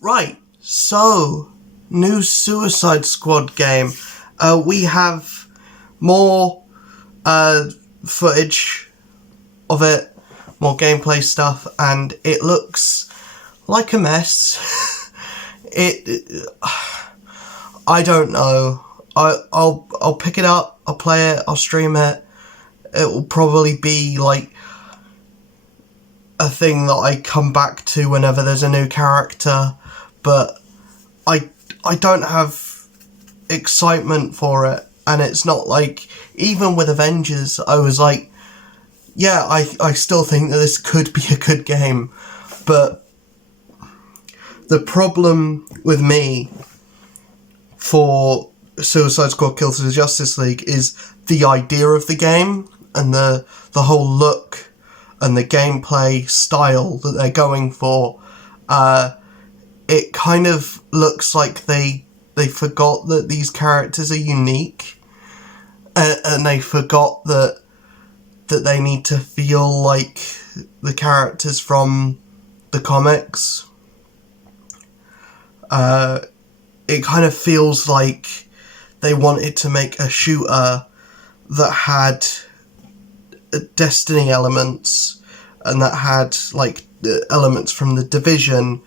Right, so, new Suicide Squad game. We have more footage of it, more gameplay stuff, and it looks like a mess. I don't know. I'll pick it up, I'll play it, I'll stream it. It will probably be like a thing that I come back to whenever there's a new character, but I don't have excitement for it, and it's not like, even with Avengers, I was like, yeah, I still think that this could be a good game, but the problem with me for Suicide Squad Kills the Justice League is the idea of the game, and the whole look and the gameplay style that they're going for. It kind of looks like they forgot that these characters are unique, and they forgot that they need to feel like the characters from the comics. It kind of feels like they wanted to make a shooter that had Destiny elements, and that had like elements from the Division,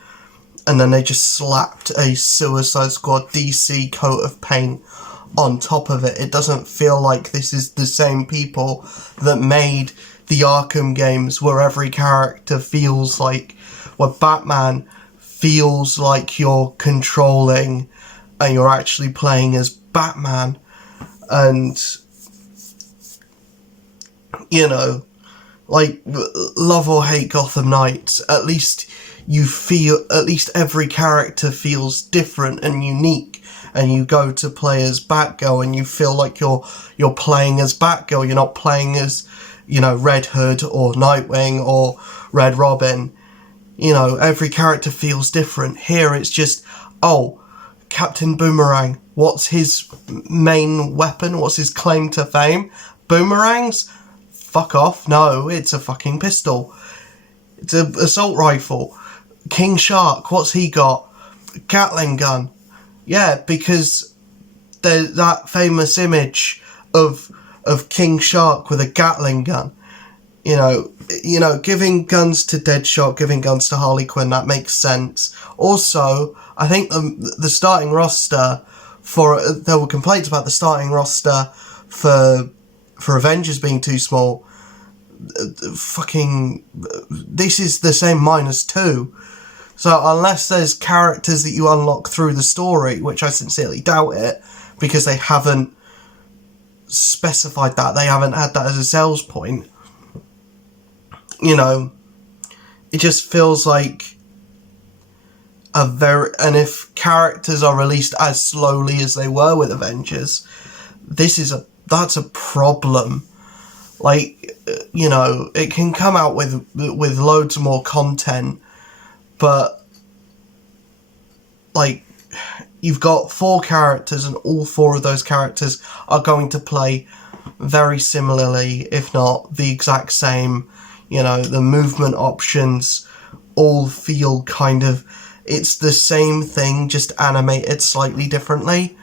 and then they just slapped a Suicide Squad DC coat of paint on top of it. It doesn't feel like this is the same people that made the Arkham games, where every character feels like, where Batman feels like you're controlling and you're actually playing as Batman. And, you know, like, love or hate Gotham Knights, at least every character feels different and unique, and you go to play as Batgirl and you feel like you're playing as Batgirl. You're not playing as, Red Hood or Nightwing or Red Robin. Every character feels different. Here it's just, oh, Captain Boomerang, what's his main weapon? What's his claim to fame? Boomerangs? Fuck off. No, it's a fucking pistol. It's an assault rifle. King Shark, what's he got? Gatling gun. Yeah, because there's that famous image of King Shark with a Gatling gun. Giving guns to Deadshot, giving guns to Harley Quinn, that makes sense. Also, I think the starting roster there were complaints about the starting roster for Avengers being too small. This is the same -2. So unless there's characters that you unlock through the story, which I sincerely doubt it, because they haven't specified that, they haven't had that as a sales point, it just feels like and if characters are released as slowly as they were with Avengers, that's a problem. Like, it can come out with loads more content, but, like, you've got 4 characters, and all 4 of those characters are going to play very similarly, if not the exact same. The movement options all feel kind of, it's the same thing, just animated slightly differently,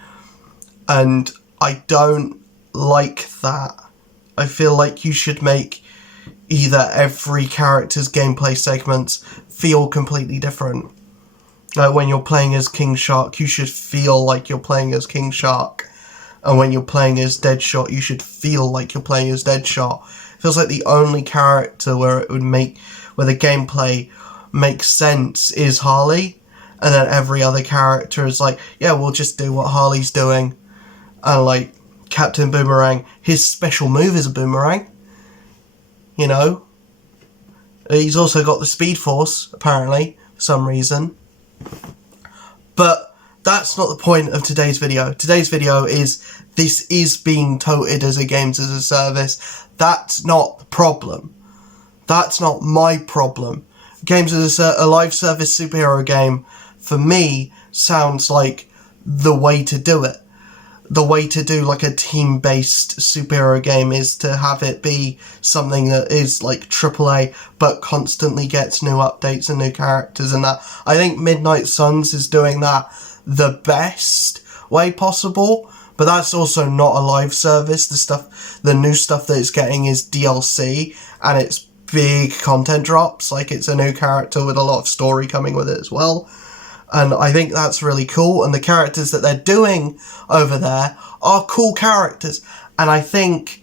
and I don't like that. I feel like you should make either every character's gameplay segments feel completely different. Like, when you're playing as King Shark, you should feel like you're playing as King Shark. And when you're playing as Deadshot, you should feel like you're playing as Deadshot. It feels like the only character where the gameplay makes sense is Harley. And then every other character is like, yeah, we'll just do what Harley's doing. And, like, Captain Boomerang, his special move is a boomerang. He's also got the Speed Force, apparently, for some reason. But that's not the point of today's video. Today's video is, this is being touted as a games as a service. That's not the problem. That's not my problem. Games as a live service superhero game, for me, sounds like the way to do it. the way to do like a team-based superhero game is to have it be something that is like AAA but constantly gets new updates and new characters and that. I think Midnight Suns is doing that the best way possible, but that's also not a live service. The new stuff that it's getting is DLC, and it's big content drops, like it's a new character with a lot of story coming with it as well. And I think that's really cool, and the characters that they're doing over there are cool characters. And I think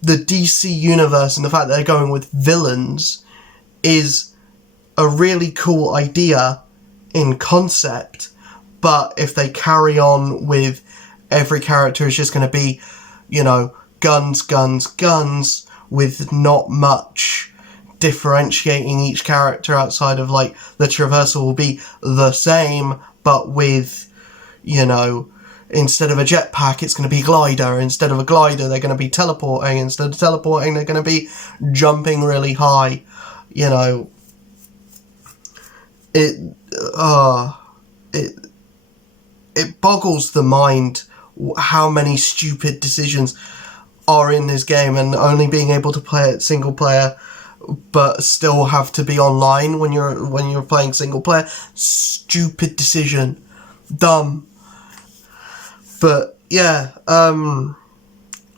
the DC universe and the fact that they're going with villains is a really cool idea in concept, but if they carry on with every character is just going to be, you know, guns, guns, guns, with not much differentiating each character outside of, like, the traversal will be the same, but with, you know, instead of a jetpack, it's going to be a glider. Instead of a glider, they're going to be teleporting. Instead of teleporting, they're going to be jumping really high. You know, it boggles the mind how many stupid decisions are in this game, and only being able to play it single player but still have to be online when you're playing single player. Stupid decision. Dumb. But yeah, I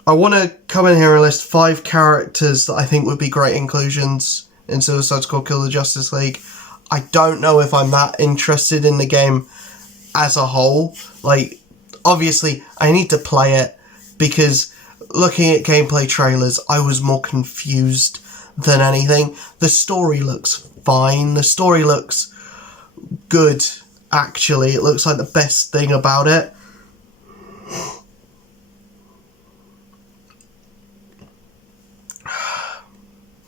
want to come in here and list 5 characters that I think would be great inclusions in Suicide Squad Kill the Justice League. I don't know if I'm that interested in the game as a whole. Like, obviously, I need to play it, because looking at gameplay trailers, I was more confused than anything. The story looks fine. The story looks good, actually. It looks like the best thing about it.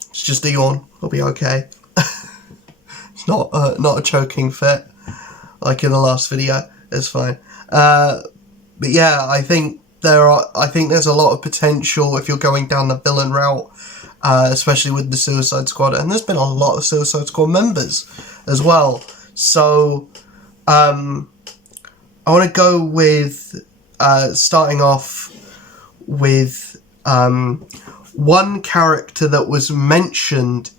It's just a yawn. I'll be okay. It's not a choking fit like in the last video. It's fine. But yeah, I think there's a lot of potential if you're going down the villain route, especially with the Suicide Squad, and there's been a lot of Suicide Squad members as well. So I want to go with starting off with one character that was mentioned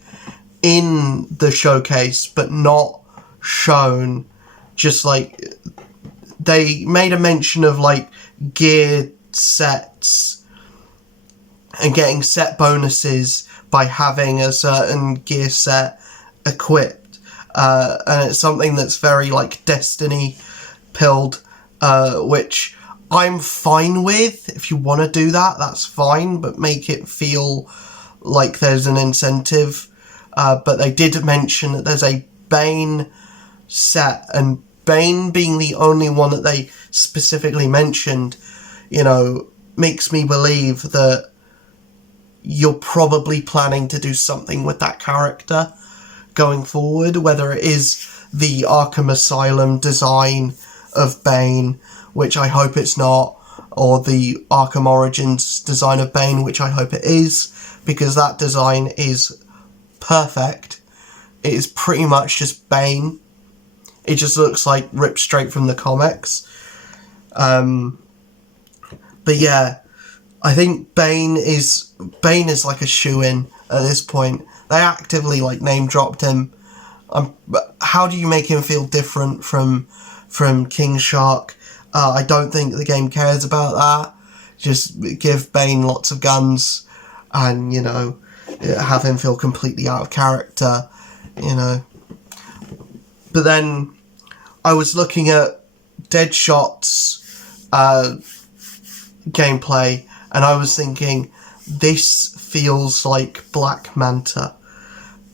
in the showcase but not shown. Just like, they made a mention of like gear sets and getting set bonuses by having a certain gear set equipped, and it's something that's very like Destiny pilled, which I'm fine with. If you want to do that, that's fine, but make it feel like there's an incentive. But they did mention that there's a Bane set, and Bane being the only one that they specifically mentioned, you know, makes me believe that you're probably planning to do something with that character going forward, whether it is the Arkham Asylum design of Bane, which I hope it's not, or the Arkham Origins design of Bane, which I hope it is, because that design is perfect. It is pretty much just Bane. It just looks like ripped straight from the comics. But yeah, I think Bane is like a shoo-in at this point. They actively like name dropped him. How do you make him feel different from King Shark? I don't think the game cares about that. Just give Bane lots of guns, and, you know, have him feel completely out of character, you know. But then I was looking at Deadshot's gameplay, and I was thinking, this feels like Black Manta,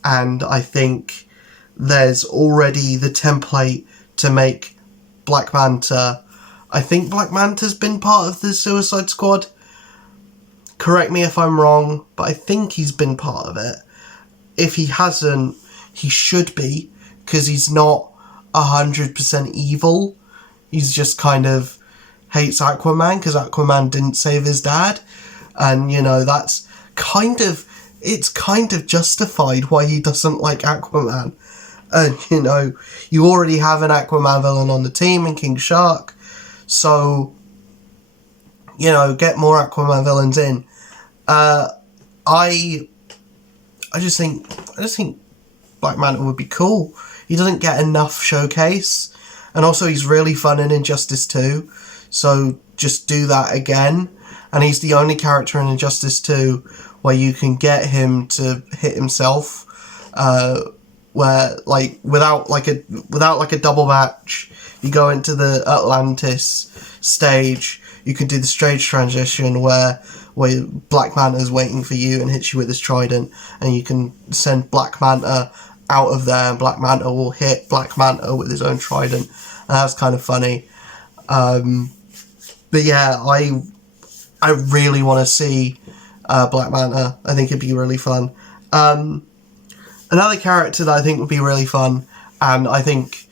and I think there's already the template to make Black Manta. I think Black Manta's been part of the Suicide Squad. Correct me if I'm wrong, but I think he's been part of it. If he hasn't, he should be, because he's not 100% evil. He's just kind of hates Aquaman because Aquaman didn't save his dad, and, you know, that's it's kind of justified why he doesn't like Aquaman. And, you know, you already have an Aquaman villain on the team in King Shark, so get more Aquaman villains in. I just think Black Manta would be cool. He doesn't get enough showcase, and also he's really fun in Injustice 2, so just do that again. And he's the only character in Injustice 2 where you can get him to hit himself, where without a double match, you go into the Atlantis stage. You can do the stage transition where Black Manta's waiting for you and hits you with his trident, and you can send Black Manta out of there, and Black Manta will hit Black Manta with his own trident, and that's kind of funny. But yeah, I really want to see Black Manta. I think it'd be really fun. Another character that I think would be really fun, and I think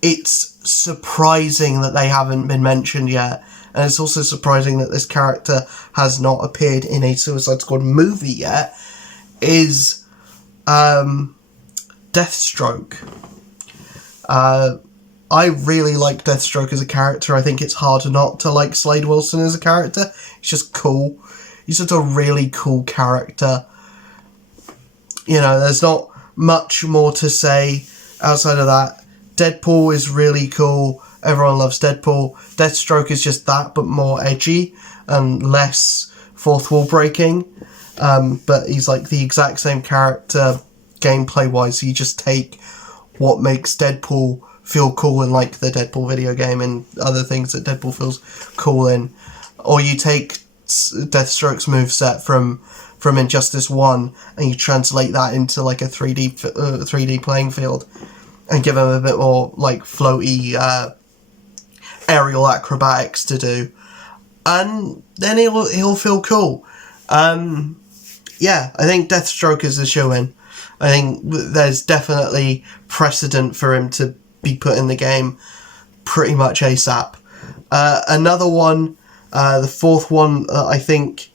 it's surprising that they haven't been mentioned yet, and it's also surprising that this character has not appeared in a Suicide Squad movie yet, is Deathstroke. I really like Deathstroke as a character. I think it's hard not to like Slade Wilson as a character. He's just cool. He's just a really cool character. There's not much more to say outside of that. Deadpool is really cool. Everyone loves Deadpool. Deathstroke is just that, but more edgy and less fourth wall breaking. But he's like the exact same character gameplay-wise. So you just take what makes Deadpool feel cool in like the Deadpool video game and other things that Deadpool feels cool in. Or you take Deathstroke's moveset from Injustice 1 and you translate that into like a 3D playing field and give him a bit more like floaty aerial acrobatics to do, and then he'll feel cool. Yeah, I think Deathstroke is the shoe-in. I think there's definitely precedent for him to be put in the game pretty much ASAP. Another one, the fourth one, I think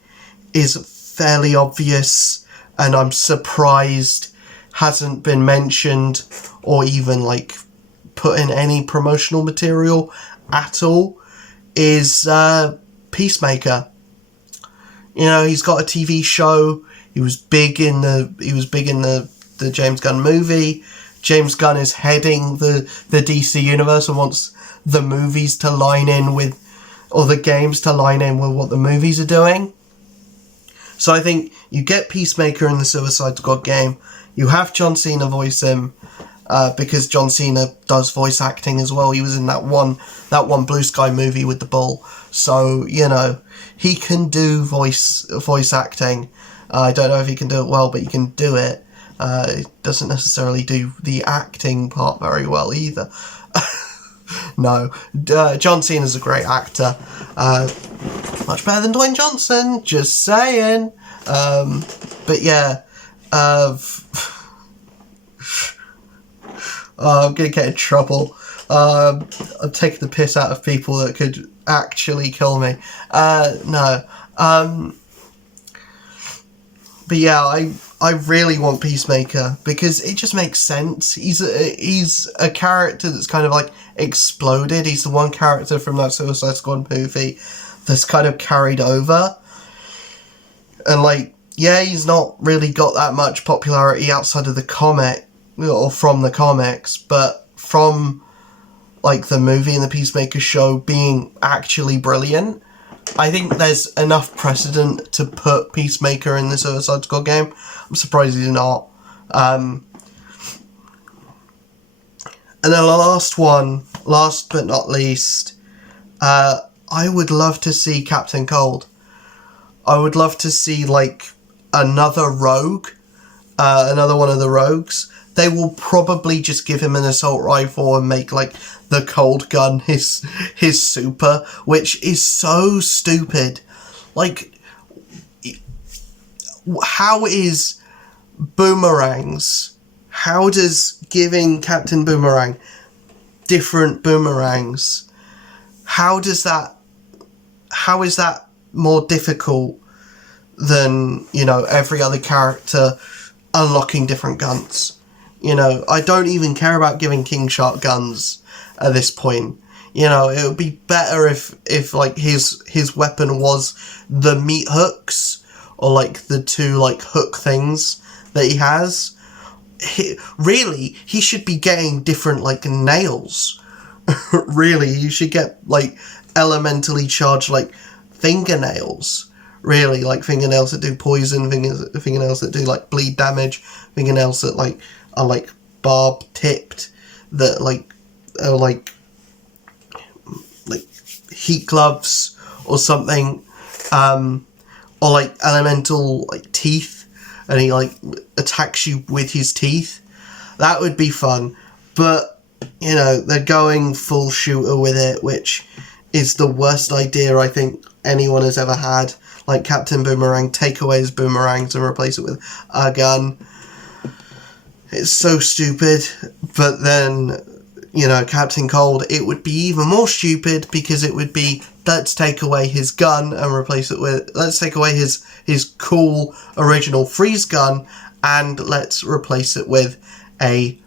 is fairly obvious, and I'm surprised hasn't been mentioned or even like put in any promotional material at all, is Peacemaker. He's got a TV show. He was big in the James Gunn movie. James Gunn is heading the DC universe and wants the movies to line in with, or the games to line in with what the movies are doing. So I think you get Peacemaker in the Suicide Squad game. You have John Cena voice him, because John Cena does voice acting as well. He was in that one Blue Sky movie with the bull. So, he can do voice acting. I don't know if he can do it well, but he can do it. He doesn't necessarily do the acting part very well either. No, John Cena's a great actor. Much better than Dwayne Johnson, just saying. But yeah, I'm gonna get in trouble. I'm taking the piss out of people that could actually kill me. No. But yeah, I really want Peacemaker because it just makes sense. He's a character that's kind of like exploded. He's the one character from that Suicide Squad movie that's kind of carried over. And like, yeah, he's not really got that much popularity outside of the comic, or from the comics, but from like the movie and the Peacemaker show being actually brilliant, I think there's enough precedent to put Peacemaker in the Suicide Squad game. I'm surprised he's not. And then the last but not least, I would love to see Captain Cold. I would love to see like another rogue, another one of the rogues. They will probably just give him an assault rifle and make like the cold gun his super, which is so stupid. Like, how is boomerangs? How does giving Captain Boomerang different boomerangs? How is that more difficult than, every other character unlocking different guns? I don't even care about giving King Shark guns at this point. You know, it would be better if like his weapon was the meat hooks, or like the two like hook things that he has. He should be getting different like nails. Really, you should get like elementally charged like fingernails. Really, like fingernails that do poison, fingernails that do like bleed damage, fingernails that like are like barb tipped, that like are like heat gloves or something, or like elemental like teeth, and he like attacks you with his teeth. That would be fun, but you know, they're going full shooter with it, which is the worst idea I think anyone has ever had. Like Captain Boomerang, take away his boomerangs and replace it with a gun. It's so stupid. But then, you know, Captain Cold, it would be even more stupid, because it would be, let's take away his gun and replace it with, let's take away his cool original freeze gun and let's replace it with a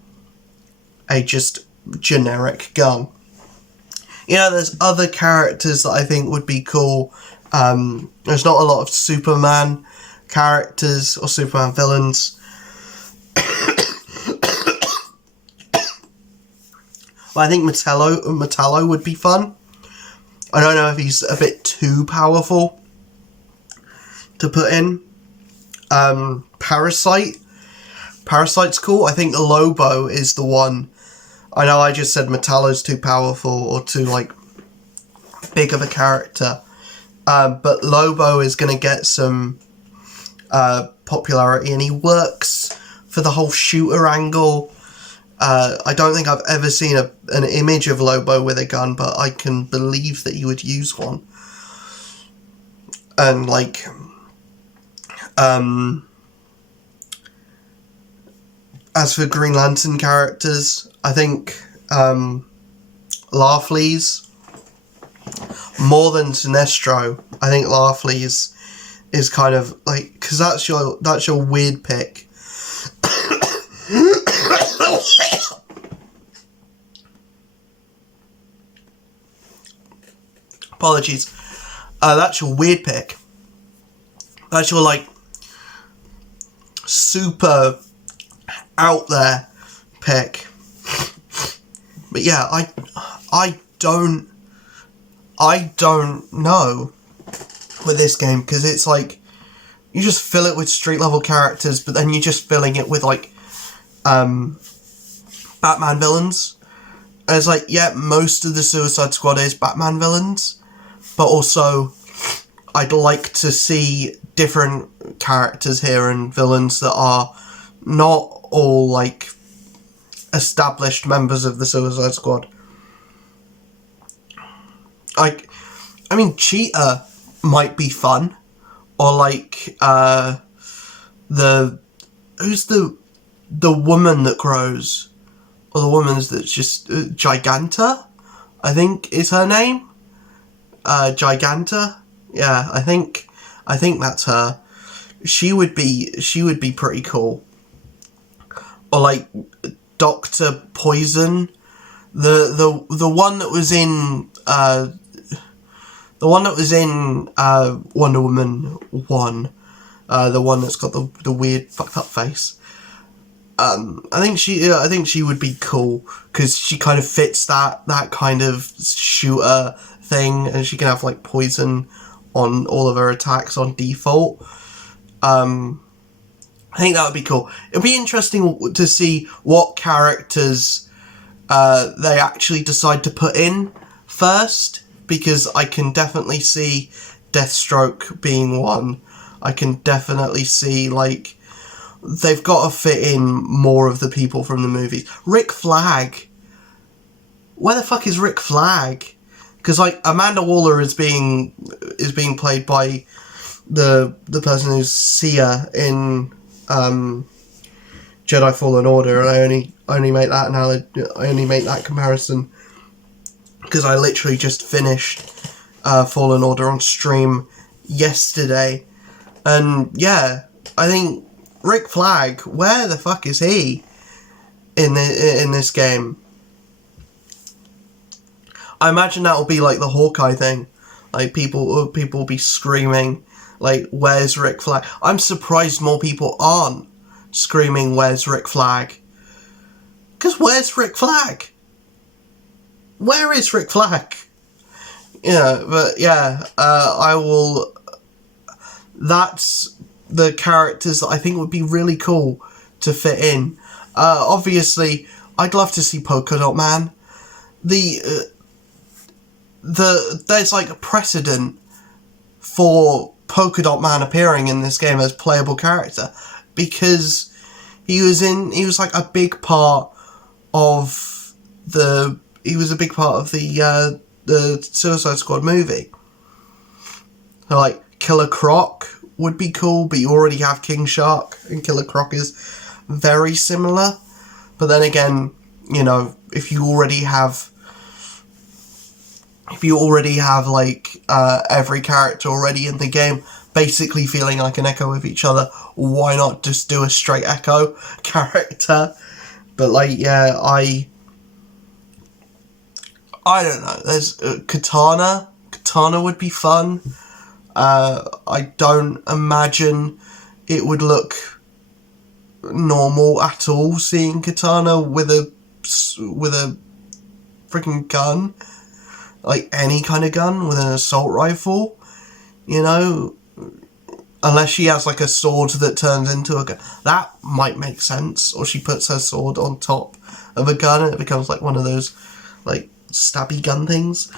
just generic gun. You know, there's other characters that I think would be cool. There's not a lot of Superman characters or Superman villains. But I think Metallo would be fun. I don't know if he's a bit too powerful to put in. Parasite's cool. I think Lobo is the one. I know I just said Metallo's too powerful or too, like, big of a character. But Lobo is going to get some popularity, and he works for the whole shooter angle. I don't think I've ever seen an image of Lobo with a gun, but I can believe that he would use one. And, like, as for Green Lantern characters, I think Larfleeze, more than Sinestro, I think Larfleeze is kind of like, because that's your weird pick. Apologies. That's your weird pick. That's your like super out there pick. But yeah, I don't know with this game, because it's like you just fill it with street level characters, but then you're just filling it with like Batman villains. And it's like, yeah, most of the Suicide Squad is Batman villains, but also I'd like to see different characters here and villains that are not all like established members of the Suicide Squad. Like, I mean, Cheetah might be fun, or like who's the woman that grows, or the woman's that's just Giganta, I think is her name. Giganta, yeah, I think that's her. She would be pretty cool. Or like Dr. Poison, the one that was in Wonder Woman 1, the one that's got the weird fucked up face. I think she would be cool, because she kind of fits that kind of shooter thing, and she can have like poison on all of her attacks on default. I think that would be cool. It'd be interesting to see what characters they actually decide to put in first, because I can definitely see Deathstroke being one. I can definitely see, like, they've got to fit in more of the people from the movies. Rick Flag. Where the fuck is Rick Flag? Because, like, Amanda Waller is being played by the person who's Sia in Jedi Fallen Order, and I only make that comparison because I literally just finished Fallen Order on stream yesterday, and yeah, I think Rick Flag, where the fuck is he in this game? I imagine that will be like the Hawkeye thing. Like, people will be screaming, like, where's Rick Flag? I'm surprised more people aren't screaming, where's Rick Flag? Because where's Rick Flag? Where is Rick Flag? Yeah, but yeah, I will... That's the characters that I think would be really cool to fit in. Obviously, I'd love to see Polka Dot Man. There's like a precedent for Polka Dot Man appearing in this game as playable character, because he was like a big part of the Suicide Squad movie. So, like, Killer Croc would be cool, but you already have King Shark, and Killer Croc is very similar. But then again, you know, if you already have like every character already in the game basically feeling like an echo of each other, why not just do a straight Echo character? But like, yeah, I don't know. There's Katana. Katana would be fun. I don't imagine it would look normal at all seeing Katana with a freaking gun, like any kind of gun, with an assault rifle, you know, unless she has like a sword that turns into a gun. That might make sense. Or she puts her sword on top of a gun and it becomes like one of those like stabby gun things.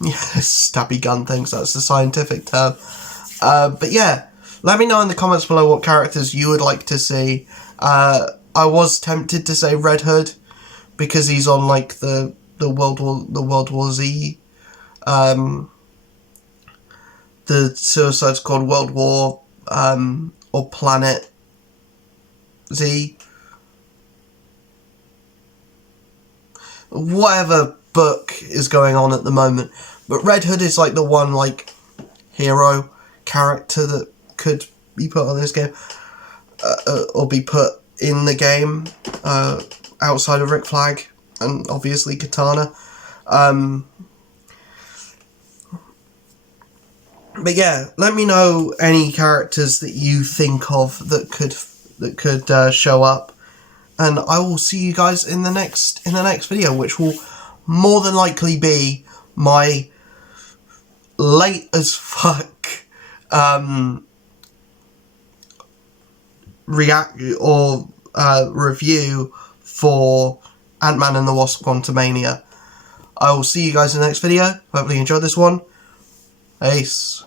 Yes, stabby gun things, that's the scientific term. But yeah, let me know in the comments below what characters you would like to see. I was tempted to say Red Hood, because he's on like the World War Z, the Suicide Squad World War, or Planet Z, whatever book is going on at the moment. But Red Hood is like the one like hero character that could be put on this game, or be put in the game, outside of Rick Flag and obviously Katana. But yeah, let me know any characters that you think of that could show up, and I will see you guys in the next video, which will more than likely be my late as fuck review for Ant-Man and the Wasp: Quantumania. I will see you guys in the next video. Hopefully you enjoyed this one. Peace.